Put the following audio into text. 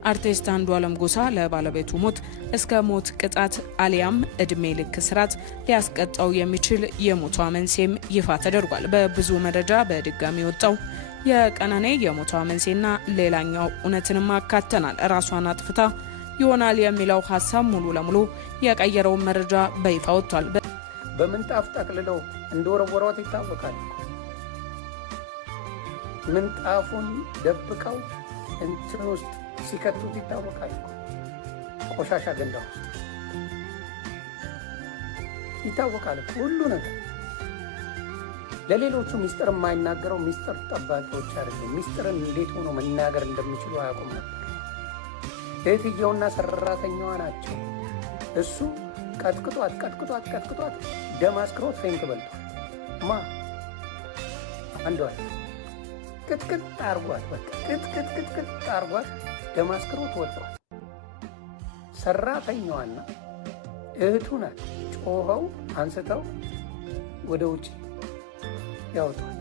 አርቲስት አንዱዓለም ጎሳ ለባለቤቱ ሞት እስከ ሞት ቅጣት አሊያም እድሜ ልክ እስራት ሊያስቀጣው የሚችል የሞቷ መንስኤም ይፋ ተደርጓል። በብዙ መረጃ በድጋሚ ወጣው የቀነኔ የሞቷ መንስኤና ሌላኛው እውነትንም አካተናል። ራሷን አጥፍታ ይሆናል የሚለው ሐሳብ ሙሉ ለሙሉ የቀየረው መረጃ በይፋ ወጥቷል። በምንጣፍ ጠቅልለው እንደወረወሯት ይታወቃል። ምንጣፉን ደብቀው እንትን ውስጥ ሲከቱት ይታወቃል። ቆሻሻ ገንዳ ውስጥ ይታወቃል ሁሉ ነገር። ለሌሎቹ ሚስጥር የማይናገረው ሚስጥር ጠባቂዎች አይደሉም። ሚስጥርን እንዴት ሆኖ መናገር እንደሚችሉ አያውቁም ነበር። እህትየውና ሰራተኛዋ ናቸው። እሱ ቀጥቅጧት ደም አስክሮት ፌንት በልቷል። አንዷል ቅጥቅጥ አርጓት፣ በቃ ቅጥቅጥ አርጓት ደም አስክሮት ወጥቷል። ሰራተኛዋና እህቱ ናት ጮኸው አንስተው ወደ ውጭ ያወጧል።